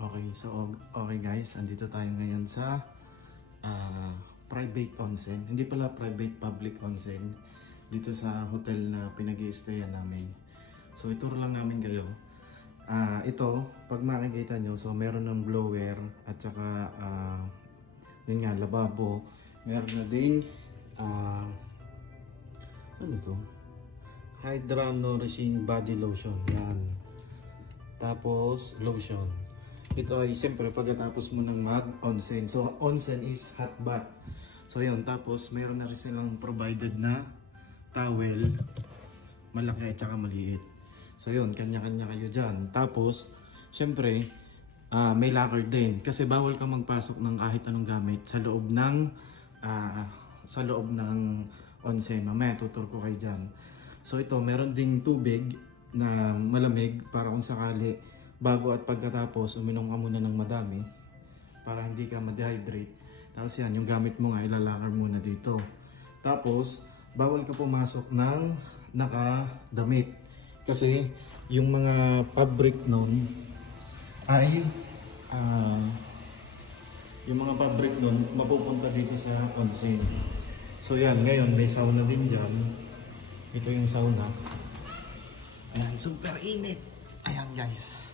Okay, so okay guys, andito tayo ngayon sa private onsen. Hindi pala private, public onsen. Dito sa hotel na pinag-i-stayan namin. So ituro lang namin kayo. Ito, pag makikita nyo, so meron ng blower at saka yun nga, lababo. Meron na ding ano to? Hydra-nourishing body lotion. Yan. Tapos lotion. Ito ay siyempre pagkatapos mo ng mag-onsen. So onsen is hot bath. So yun, tapos meron na rin silang provided na towel. Malaki at saka maliit. So yun, kanya-kanya kayo dyan. Tapos, siyempre, may locker din. Kasi bawal kang magpasok ng kahit anong gamit sa loob ng onsen. Mamaya tutur ko kayo dyan. So ito, meron ding tubig na malamig para kung sakali bago at pagkatapos uminom ka muna ng madami para hindi ka ma-dehydrate. Tapos yan, yung gamit mo nga ilalakar muna dito. Tapos bawal ka pumasok ng nakadamit kasi yung mga fabric nun ay mapupunta dito sa onsen. So yan, ngayon may sauna din dyan. Ito yung sauna. Ayan, super init. Ayan guys.